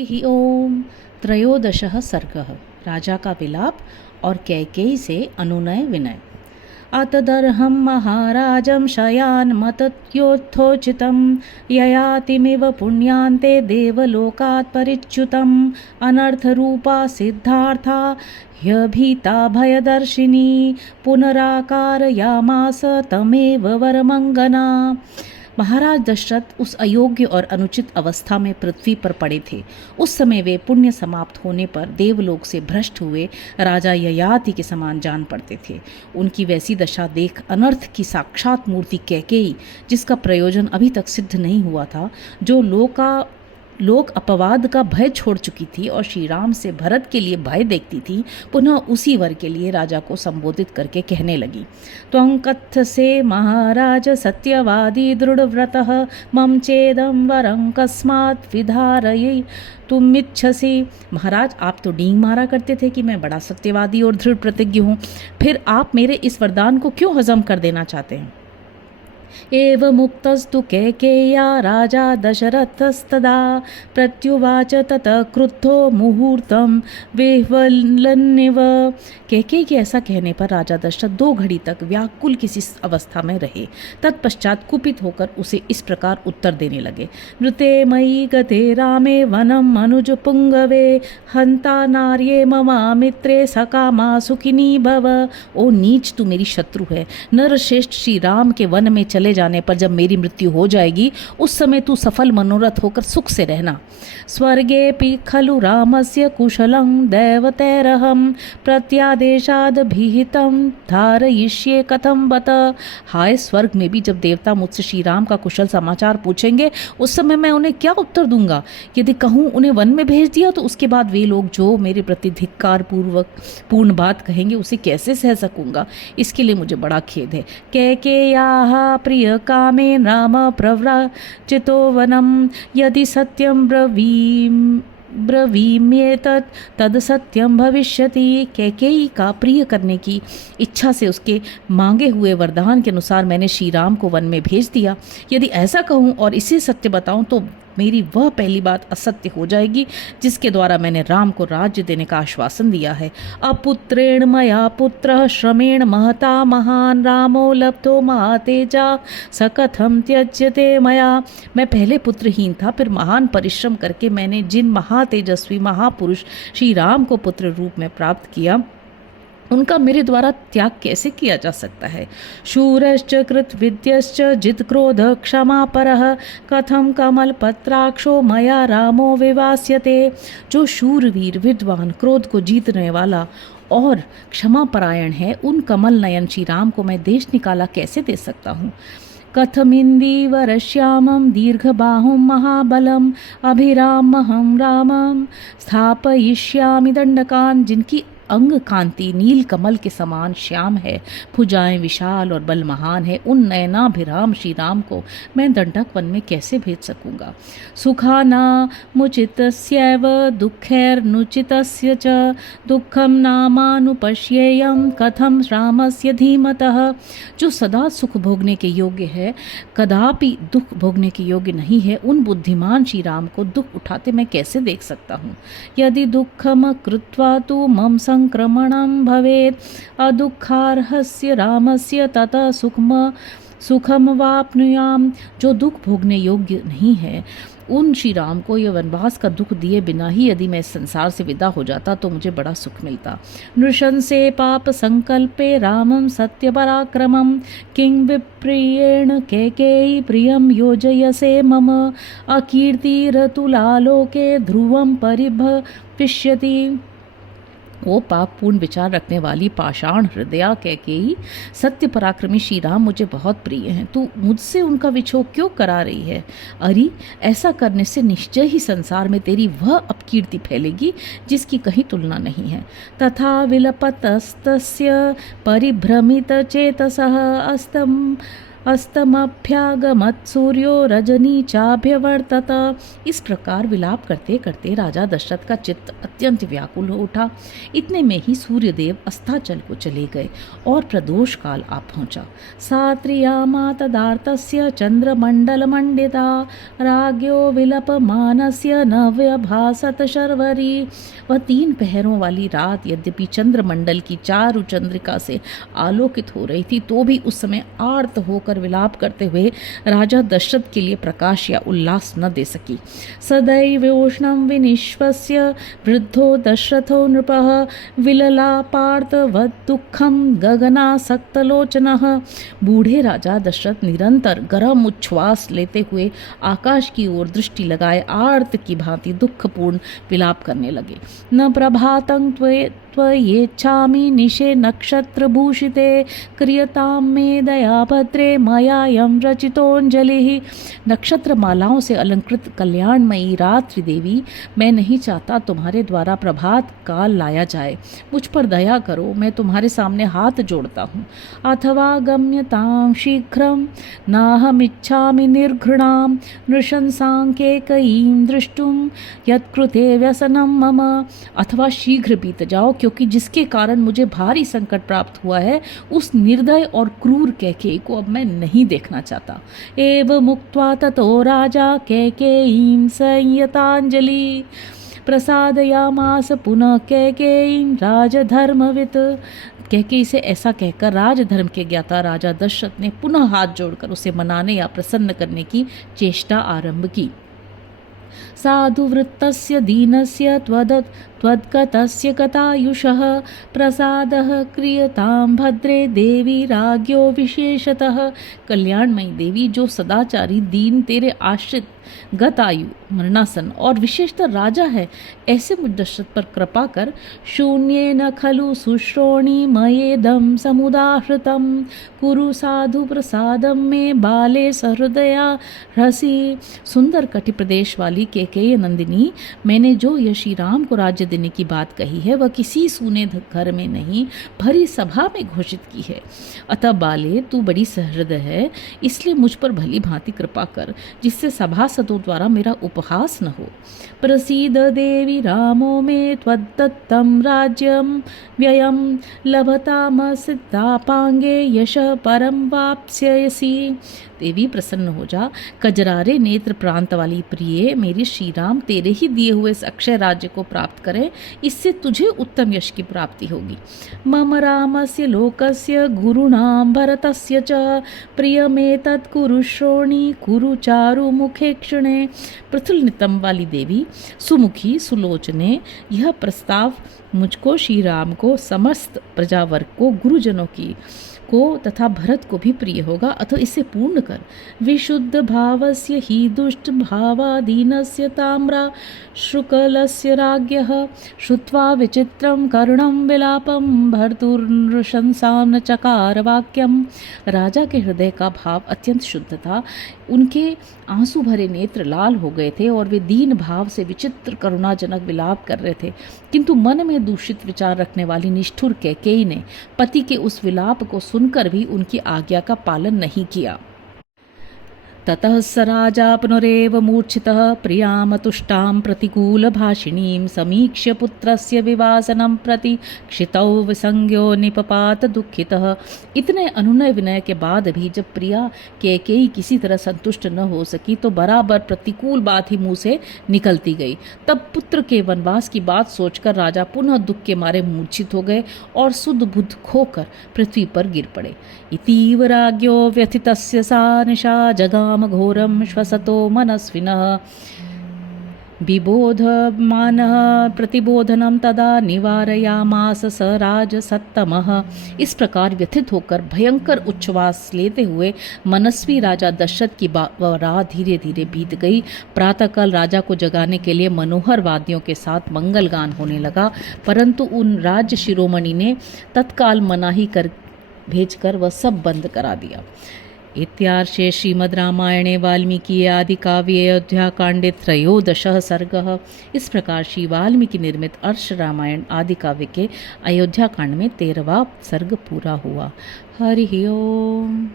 ही ओम। त्रयोदशः सर्गः। राजा का विलाप और कैकेयी से अनुनय विनय। अतदर्हं महाराजं शयानमतत्योत्थोचितं ययातिमिव पुण्यान्ते देवलोकात् परिच्युतम् अनर्थरूपा सिद्धार्था ह्यभीता भयदर्शिनी पुनराकारयामास तमेव वरमंगना। महाराज दशरथ उस अयोग्य और अनुचित अवस्था में पृथ्वी पर पड़े थे। उस समय वे पुण्य समाप्त होने पर देवलोक से भ्रष्ट हुए राजा ययाति के समान जान पड़ते थे। उनकी वैसी दशा देख अनर्थ की साक्षात मूर्ति कैकेयी, जिसका प्रयोजन अभी तक सिद्ध नहीं हुआ था, जो लोक अपवाद का भय छोड़ चुकी थी और श्री राम से भरत के लिए भय देखती थी, पुनः उसी वर के लिए राजा को संबोधित करके कहने लगी। त्वं कथसे महाराज सत्यवादी दृढ़व्रतः मम चेदं वरं कस्मात् विधारयि तुमिच्छसि। महाराज, आप तो डींग मारा करते थे कि मैं बड़ा सत्यवादी और दृढ़ प्रतिज्ञ हूँ, फिर आप मेरे इस वरदान को क्यों हजम कर देना चाहते हैं। एवमुक्तस्तु कैकेय्या राजा दशरथस्तदा प्रत्युवाच ततः क्रुद्धो मुहूर्तं विह्वलन्निव। कैकेयी के ऐसा कहने पर राजा दशरथ 2 घड़ी तक व्याकुल किसी अवस्था में रहे। तत्पश्चात कुपित होकर उसे इस प्रकार उत्तर देने लगे। मृते मयि गते रामे वनम मनुज पुंगवे हंता नार्ये ममामित्रे सकामा सुखिनी भव। ओ नीच, तू मेरी शत्रु है। नरश्रेष्ठ श्री राम के वन में चले जाने पर जब मेरी मृत्यु हो जाएगी, उस समय तू सफल मनोरथ होकर सुख से रहना। स्वर्गेऽपि खलु रामस्य कुशलं दैवतैरहं प्रत्यादेशाद् विहितं धारयिष्ये कथं बत। हाय, स्वर्ग में भी जब देवता मुझसे श्री राम का कुशल समाचार पूछेंगे, उस समय मैं उन्हें क्या उत्तर दूंगा। यदि कहूँ उन्हें वन में भेज दिया, तो उसके बाद वे लोग जो मेरे प्रति धिक्कार पूर्ण बात कहेंगे, उसे कैसे सह सकूंगा। इसके लिए मुझे बड़ा खेद है। कैकेय्याः प्रिय कामे राम प्रव्रजितो वनम यदि सत्यम ब्रवीम्येतत् तद सत्यम भविष्यति। कैकेयी का प्रिय करने की इच्छा से उसके मांगे हुए वरदान के अनुसार मैंने श्री राम को वन में भेज दिया। यदि ऐसा कहूँ और इसे सत्य बताऊं, तो मेरी वह पहली बात असत्य हो जाएगी जिसके द्वारा मैंने राम को राज्य देने का आश्वासन दिया है। अपुत्रेण मया पुत्रः श्रमेण महता महान रामो लब्धो महातेजा स कथम त्यज्यते मया। मैं पहले पुत्रहीन था, फिर महान परिश्रम करके मैंने जिन महातेजस्वी महापुरुष श्री राम को पुत्र रूप में प्राप्त किया, उनका मेरे द्वारा त्याग कैसे किया जा सकता है। शूरश्च कृतविद्यश्च जितक्रोध क्षमापरः कथम कमल पत्राक्षो मया रामो विवास्यते। जो शूरवीर, विद्वान, क्रोध को जीतने वाला और क्षमापरायण है, उन कमल नयन श्री राम को मैं देश निकाला कैसे दे सकता हूँ। कथमिन्दीवरश्यामं दीर्घबाहुं महाबलम् अभिरामहं रामं स्थापयिष्यामि दंडकान्। जिनकी अंग कांति नील कमल के समान श्याम है, भुजाएं विशाल और बल महान है, उन नयनाभिराम श्री राम को मैं दंडक वन में कैसे भेज सकूंगा। सुखानामुचितस्यैव दुःखैर्नुचितस्य च दुःखं नामानुपश्येयं कथं रामस्य धीमतः। जो सदा सुख भोगने के योग्य है, कदापि दुख भोगने के योग्य नहीं है, उन बुद्धिमान श्री राम को दुख उठाते मैं कैसे देख सकता हूँ। यदि दुःखम कृत्वा तु मम संक्रमणं भवेत् अदुःखार्हस्य रामस्य ततः सुखम वाप्नुयाम। जो दुख भोगने योग्य नहीं है, उन श्री राम को यह वनवास का दुख दिए बिना ही यदि मैं इस संसार से विदा हो जाता, तो मुझे बड़ा सुख मिलता। नृशंसे पाप संकल्पे रामं सत्य पराक्रमं किं विप्रियेण कैकेयी प्रियं योजयसे मम अकीर्तिरतुलालोके ध्रुवं परिभविष्यति। वो पाप पूर्ण विचार रखने वाली पाषाण हृदया कैकेयी, सत्य पराक्रमी श्री राम मुझे बहुत प्रिय हैं। तू मुझसे उनका विछोह क्यों करा रही है। अरे, ऐसा करने से निश्चय ही संसार में तेरी वह अपकीर्ति फैलेगी जिसकी कहीं तुलना नहीं है। तथा विलपतस्तस्य परिभ्रमित चेतसः अस्तमभ्यागमत् सूर्यो रजनी चाभ्यवर्तत। इस प्रकार विलाप करते करते राजा दशरथ का चित्त अत्यंत व्याकुल हो उठा। इतने में ही सूर्यदेव अस्ताचल को चले गए और प्रदोष काल आ पहुंचा। सात्रियामा तदार्तस्य चंद्रमंडलमंडिता राज्ञो विलपमानस्य नव्यभासत शर्वरी। वह 3 पहरों वाली रात यद्यपि चंद्रमंडल की चारु चंद्रिका से आलोकित हो रही थी, तो भी उस समय आर्त होकर विलाप करते हुए राजा दशरथ के लिए प्रकाश या उल्लास न दे सकी। सदैवोष्णं विनिश्वस्य वृद्धो दशरथो नृपः विललापार्तवद् दुःखं गगनासक्तलोचनः। बूढ़े राजा दशरथ निरंतर गर्म उच्छ्वास लेते हुए आकाश की ओर दृष्टि लगाए आर्त की भांति दुखपूर्ण विलाप करने लगे। न प्रभातं त्वयेच्छामि निशे नक्षत्रभूषिते क्रियतां मे दयाभद्रे मया यं रचितोऽञ्जलिः। नक्षत्र मालाओं से अलंकृत कल्याणमयी रात्रि देवी, मैं नहीं चाहता तुम्हारे द्वारा प्रभात काल लाया जाए। मुझ पर दया करो, मैं तुम्हारे सामने हाथ जोड़ता हूँ। अथवा गम्यतां शीघ्रं नाहमिच्छामि निर्घृणां नृशंसांकेकयीं द्रष्टुं यत्कृते व्यसनं मम। अथवा शीघ्र बीत जाओ, क्योंकि जिसके कारण मुझे भारी संकट प्राप्त हुआ है उस निर्दय और क्रूर कैकेयी को अब मैं नहीं देखना चाहता। एव मुक्त्वा ततो राजा कैकेयीं संयतांजलि प्रसादयामास पुनः कैकेयीं राजधर्मवित्। कैकेयी से ऐसा कहकर राजधर्म के ज्ञाता राजा दशरथ ने पुनः हाथ जोड़कर उसे मनाने या प्रसन्न करने की चेष्टा आरंभ की। साधुवृत्तस्य दीनस्य त्वद्गतस्य गतायुषः प्रसादः क्रियतां भद्रे देवी राज्ञो विशेषतः। कल्याणमयी देवी, जो सदाचारी दीन तेरे आश्रित गतायु मरणासन और विशेषतः राजा है, ऐसे मुझ दशरथ पर कृपा कर। शून्येन खलु शुश्रोणि मयेदं समुदाहृतं कुरु साधु प्रसादं मे बाले सहृदया रसी। सुंदर कटि प्रदेश वाली कैकेयी नंदिनी, मैंने जो यह श्री राम को राज्य देने की बात कही है वह किसी सूने घर में नहीं, भरी सभा में घोषित की है। अतः बाले, तू बड़ी सहृदय है, इसलिए मुझ पर भली भांति कृपा कर, जिससे सभासदों द्वारा मेरा उपहास न हो। प्रसीद देवी रामो में त्वद्दत्तं राज्यं व्ययं लभतामसिद्धापांगे यश परम वाप्स्यसि। देवी प्रसन्न हो जा, कजरारे नेत्र प्रांत वाली प्रिय मेरे श्री राम तेरे ही दिए हुए इस अक्षय राज्य को प्राप्त करें, इससे तुझे उत्तम यश की प्राप्ति होगी। मम रामस्य लोकस्य गुरुणां भरतस्य च प्रियमेतत् कुरु श्रोणी कुरु चारु मुखे क्षणे। प्रफुल्लितम वाली देवी, सुमुखी सुलोचने, यह प्रस्ताव मुझको श्री राम को, समस्त प्रजावर्ग को, गुरुजनों की को तथा भरत को भी प्रिय होगा, अतः इसे पूर्ण कर। विशुद्ध भावस्य हि दुष्ट भावादीनस्य ताम्रा शुकलस्य राज्ञः श्रुत्वा विचित्रं करुणं विलापं भर्तुर्नृशंसां न चकार वाक्यम। राजा के हृदय का भाव अत्यंत शुद्ध था, उनके आंसू भरे नेत्र लाल हो गए थे और वे दीन भाव से विचित्र करुणाजनक विलाप कर रहे थे। किंतु मन में दूषित विचार रखने वाली निष्ठुर कैकेयी ने पति के उस विलाप को सुनकर भी उनकी आज्ञा का पालन नहीं किया। ततः स राजा पुनरेव मूर्छितः प्रियां तुष्टां प्रतिकूलभाषिणीं समीक्ष्य पुत्रस्य विवासनं प्रति क्षितौ विसंज्ञो निपपात दुःखितः। इतने अनुनय विनय के बाद भी जब प्रिया कैकेयी किसी तरह संतुष्ट न हो सकी तो बराबर प्रतिकूल बात ही मुंह से निकलती गई। तब पुत्र के वनवास की बात सोचकर राजा पुनः दुख के मारे मूर्छित हो गए और सुध बुद्ध खोकर पृथ्वी पर गिर पड़े। इतीव राज्ञो व्यथितस्य सा निशा जगाम घोरम श्वसतो मनस्विनः विबोधमानः प्रतिबोधनम तदा निवारयामास स राजसत्तमः। इस प्रकार व्यथित होकर भयंकर उच्छ्वास लेते हुए मनस्वी राजा दशरथ की रात धीरे धीरे बीत गई। प्रातःकाल राजा को जगाने के लिए मनोहर वाद्यों के साथ मंगल गान होने लगा, परंतु उन राज्य शिरोमणि ने तत्काल मनाही कर भेजकर वह सब बंद करा दिया। इत्यार्षे श्रीमद् रामायणे वाल्मीकि आदि काव्ये अयोध्या कांडे 13 सर्गः। इस प्रकार श्री वाल्मीकि निर्मित अर्ष रामायण आदि काव्य के अयोध्या कांड में 13वां सर्ग पूरा हुआ। हरि ओम।